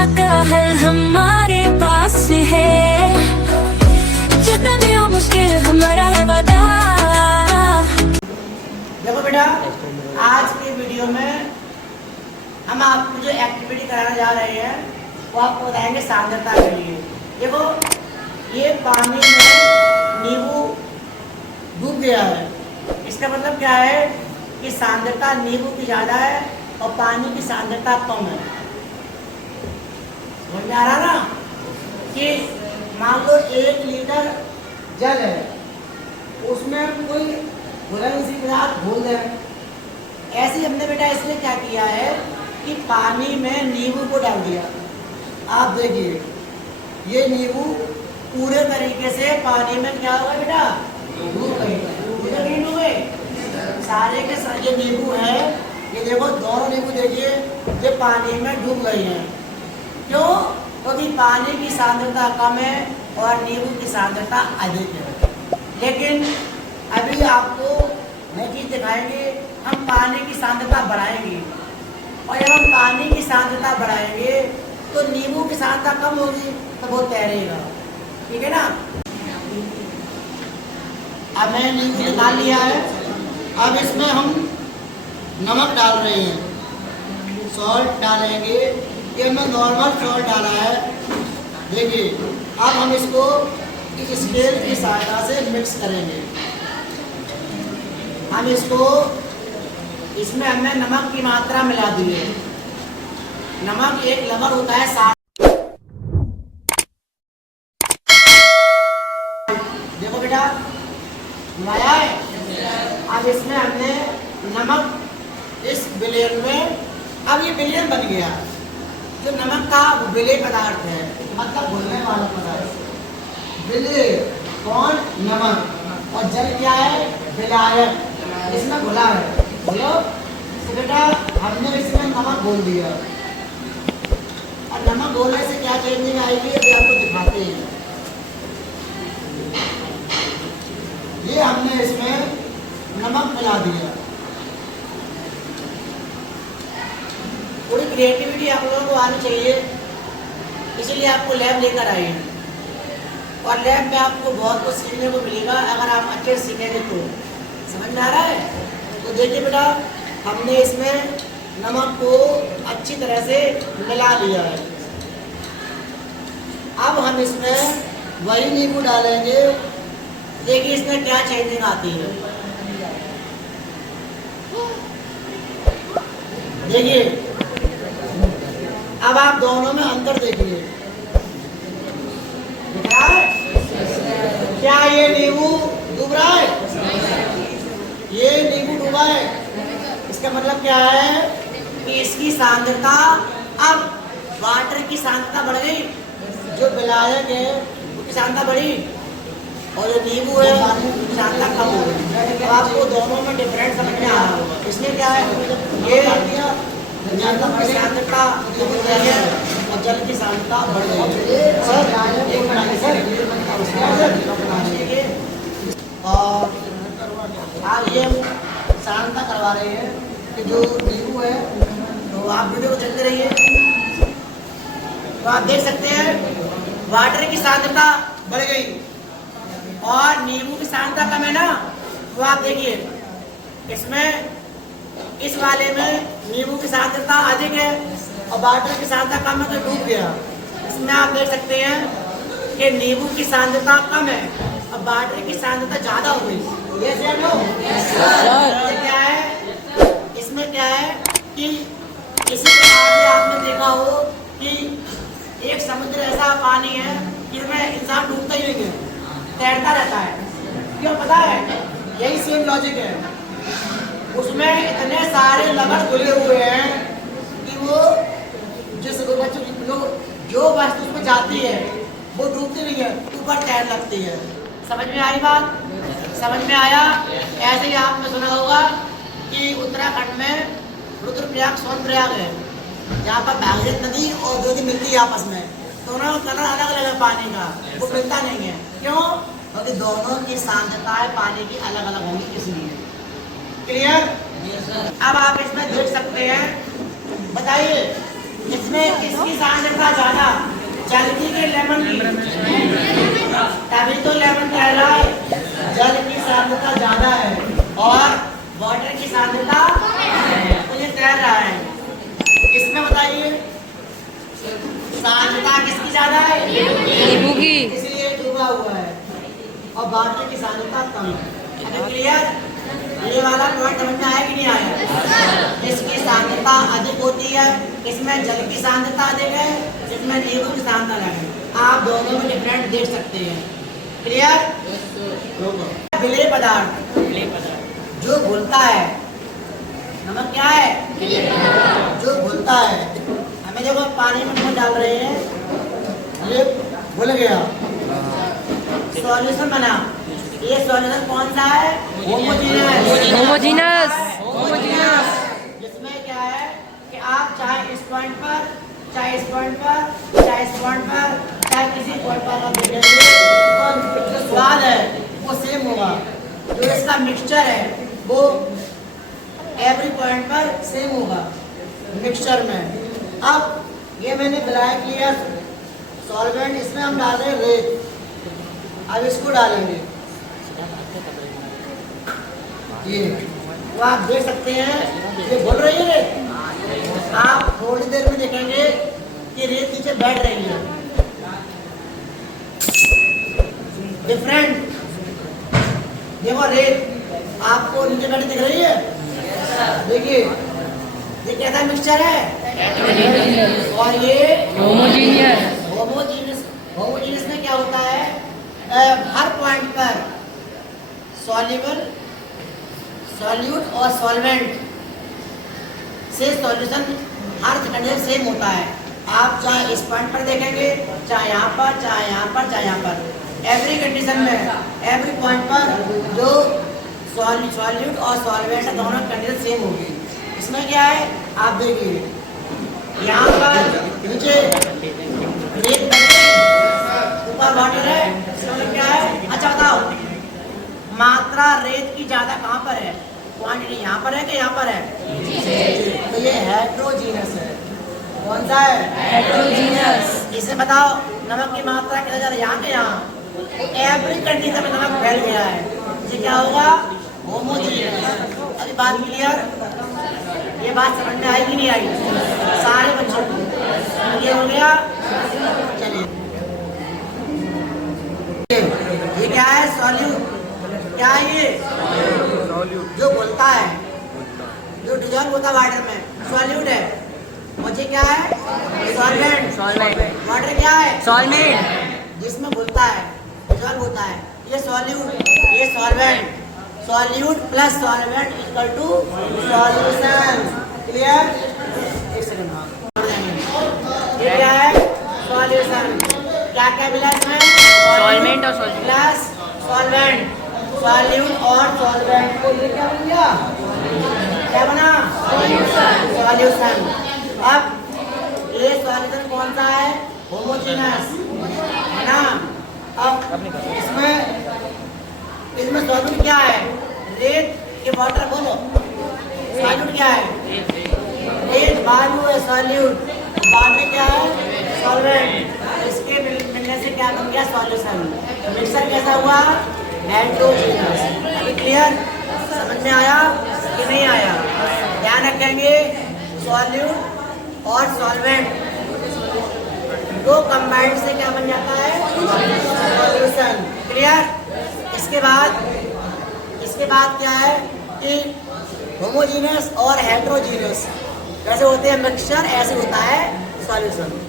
समस्या का हल हमारे पास है, जितना भी हो मुश्किल हमारा है वादा। देखो बेटा, आज के वीडियो में हम आपको जो एक्टिविटी कराने जा रहे हैं वो आपको बताएंगे सांद्रता के लिए। देखो, ये पानी में नींबू डूब गया है, इसका मतलब क्या है कि सांद्रता नींबू की ज़्यादा है और पानी की सांद्रता कम है। समझ में आ रहा ना कि मान लो 1 लीटर जल है, उसमें कोई घुलनशील पदार्थ घोल दें। ऐसे ही हमने बेटा इसलिए क्या किया है कि पानी में नींबू को डाल दिया। आप देखिए, ये नींबू पूरे तरीके से पानी में क्या होगा बेटा, डूब गए। सारे के सारे ये नींबू है, ये देखो दोनों नींबू देखिए ये पानी में डूब गए हैं। क्यों? क्योंकि पानी की सांद्रता कम है और नींबू की सांद्रता अधिक है। लेकिन अभी आपको नई चीज दिखाएंगे, हम पानी की सांद्रता बढ़ाएंगे और जब हम पानी की सांद्रता बढ़ाएंगे तो नींबू की सांद्रता कम होगी तो वो तैरेगा। ठीक है ना? अब मैंने नींबू निकाल लिया है, अब इसमें हम नमक डाल रहे हैं, सॉल्ट डालेंगे। ये मैं नॉर्मल सॉल्ट डाला है। देखिए, अब हम इसको इस स्केल की सहायता से मिक्स करेंगे। हम इसमें हमने नमक की मात्रा मिला दी है। नमक एक लवण होता है, देखो बेटा लाया है। अब इसमें हमने नमक इस विलेन में, अब ये विलेन बन गया। जो नमक का वो विलेय पदार्थ है, मतलब घुलने वाला पदार्थ। विलेय कौन? नमक। और जल क्या है? विलायक। इसमें घुला है। बोलो तो बेटा, हमने इसमें नमक घोल दिया और नमक घोलने से क्या चेंजिंग आएगी अभी आपको दिखाते हैं। ये हमने इसमें नमक मिला दिया। थोड़ी क्रिएटिविटी आप लोगों को आनी चाहिए, इसीलिए आपको लैब लेकर आए हैं और लैब में आपको बहुत कुछ सीखने को मिलेगा अगर आप अच्छे से सीखेंगे तो। समझ में आ रहा है? तो देखिए बेटा, हमने इसमें नमक को अच्छी तरह से मिला लिया है। अब हम इसमें वही नींबू डालेंगे। देखिए इसमें क्या चेंजिंग आती है। देखिए, अब आप दोनों में अंतर देखिए, दिख रहा है? क्या ये नींबू डूब रहा है? ये नींबू डूबा है। इसका मतलब क्या है कि इसकी सांद्रता, अब वाटर की सांद्रता बढ़ गई, जो विलायक है उसकी सांद्रता बढ़ी और जो नींबू है उसकी सांद्रता कम हो गई। तो आपको दोनों में डिफरेंस समझ में आ रहा होगा। इसमें क्या है, ये नींबू की सांद्रता डूब गई है और जल की सांद्रता बढ़ गई है। सर एक और आप ये सांद्रता करवा रहे हैं कि जो नींबू है, तो आप वीडियो को चलते रहिए। तो आप देख सकते हैं वाटर की सांद्रता बढ़ गई और नींबू की सांद्रता कम है ना। तो आप देखिए, इसमें इस वाले में नींबू की सांद्रता अधिक है और वाटर की सांद्रता कम है तो डूब गया। इसमें आप देख सकते हैं कि नींबू की सांद्रता कम है और वाटर की सांद्रता ज्यादा हो गई। ये क्या है, इसमें क्या है कि इसी प्रकार से आपने देखा हो कि एक समुद्र ऐसा पानी है जिसमें इंसान डूबता ही नहीं है, तैरता रहता है। क्यों पता है? यही सेम लॉजिक है। उसमें इतने सारे लवण घुले हुए हैं कि वो जो वस्तु उसमें जाती है वो डूबती नहीं है, ऊपर तैर लगती है। समझ में आई बात? समझ में आया? ऐसे ही आपने सुना होगा कि उत्तराखंड में रुद्रप्रयाग सोनप्रयाग है, जहाँ पर भागीरथ नदी और ज्योति मिलती है आपस में। दोनों का कलर अलग अलग है पानी का, वो मिलता नहीं है। क्यों? क्योंकि दोनों की सांद्रताएं पानी की अलग अलग होंगी, इसलिए। क्लियर? अब आप इसमें देख सकते हैं, बताइए इसमें किसकी सांद्रता ज्यादा, जल की के लेमन की? तभी तो लेमन कह रहा है जल की सांद्रता ज्यादा है और वाटर की सांद्रता तो ये तैर रहा है। इसमें बताइए सांद्रता किसकी ज्यादा है? नींबू की। इसलिए डूबा हुआ है और वाटर की सांद्रता कम है। अभी क्लियर? ये वाला पॉइंट समझ में आया कि नहीं आया? जिसकी सांद्रता अधिक होती है इसमें जल की सांद्रता अधिक है, जिसमें नींबू की सांद्रता अधिक है। आप दोनों में डिफरेंट देख सकते हैं। क्लियर? विलेय पदार्थ जो घुलता है, नमक क्या है? जो घुलता है। हमें देखो पानी में नमक डाल रहे हैं, ये घुल गया, सॉल्यूशन बना। ये सॉल्यूशन कौन सा है? होमोजीनस। जिसमें क्या है कि आप चाहे इस पॉइंट पर, चाहे इस पॉइंट पर, चाहे इस पॉइंट पर, चाहे किसी पॉइंट पर आप देखेंगे तो जो स्वाद है वो सेम होगा। जो इसका मिक्सचर है वो एवरी पॉइंट पर सेम होगा मिक्सचर में। अब ये मैंने ब्लैक लिया सॉल्वेंट, इसमें हम डाल रहे हैं रेत। अब इसको डालेंगे, ये तो आप देख सकते हैं ये घुल रही है रेत। आप थोड़ी देर में देखेंगे कि रेत नीचे बैठ रही है। डिफरेंट देखो, रेत आपको नीचे बैठी दिख रही है। देखिए ये कैसा मिक्सचर है और ये होमोजीनियस। होमोजीनियस में क्या होता है? हर पॉइंट पर सॉल्यूबल, सॉल्यूट और सॉल्वेंट से सॉल्यूशन हर कंडीशन सेम होता है। आप चाहे इस पॉइंट पर देखेंगे, चाहे यहाँ पर, चाहे यहाँ पर, चाहे यहाँ पर, एवरी कंडीशन में, एवरी पॉइंट पर जो सॉल्यूट और सॉल्वेंट है दोनों कंडीशन सेम होगी। इसमें क्या है आप देखिए, यहाँ पर नीचे रेत, ऊपर वाटर है, इसमें क्या है? अच्छा बताओ, मात्रा रेत की ज्यादा कहाँ पर है? क्वांटिटी यहाँ पर है कि यहाँ पर है? तो ये हेट्रोजीनस है। कौन सा है? हेट्रोजीनस। इसे बताओ नमक की मात्रा कितना ज्यादा, यहाँ के यहाँ? एवरी कंडीशन में नमक फैल गया है, ये क्या होगा? होमोजीनियस। अभी बात क्लियर? ये बात समझ में आई कि नहीं आई सारे बच्चों को? ये हो गया। चलिए ये क्या है? सॉल्यूट। क्या है ये? जो घुलता है, जो डिजॉल्व होता है वाटर में, सॉल्यूट है। मुझे क्या है? सॉल्वेंट। वाटर क्या है? सॉल्वेंट। जिसमें घुलता है, डिजॉल्व होता है। ये सॉल्यूट, ये solvent. Solute plus solvent equal to solution. Clear? एक सेकंड, ये क्या है? सॉल्यूशन। क्या क्या मिला इसमें? सॉल्वेंट और सॉल्वेंट प्लस सॉल्वेंट, सॉल्यूट और सॉल्वेंट को ये क्या बन गया? क्या बना? सॉल्यूशन। अब ये सॉल्यूशन कौन सा है? होमोजेनस है ना। अब इसमें सॉल्यूट क्या है? रेत के वाटर, बोलो सॉल्यूट क्या है? रेत बालू है सॉल्यूट, वाटर क्या है? सॉल्वेंट। इसके मिलने से क्या बन गया? सॉल्यूशन। मिक्सर कैसा हुआ? हेट्रोजीनस। अभी क्लियर? समझ में आया कि नहीं आया? ध्यान रखेंगे, सॉल्यूट और सॉल्वेंट दो कंबाइंड से क्या बन जाता है? सॉल्यूशन। क्लियर? इसके बाद क्या है कि होमोजीनियस और हेट्रोजीनियस जैसे होते हैं मिक्सचर, ऐसे होता है सॉल्यूशन।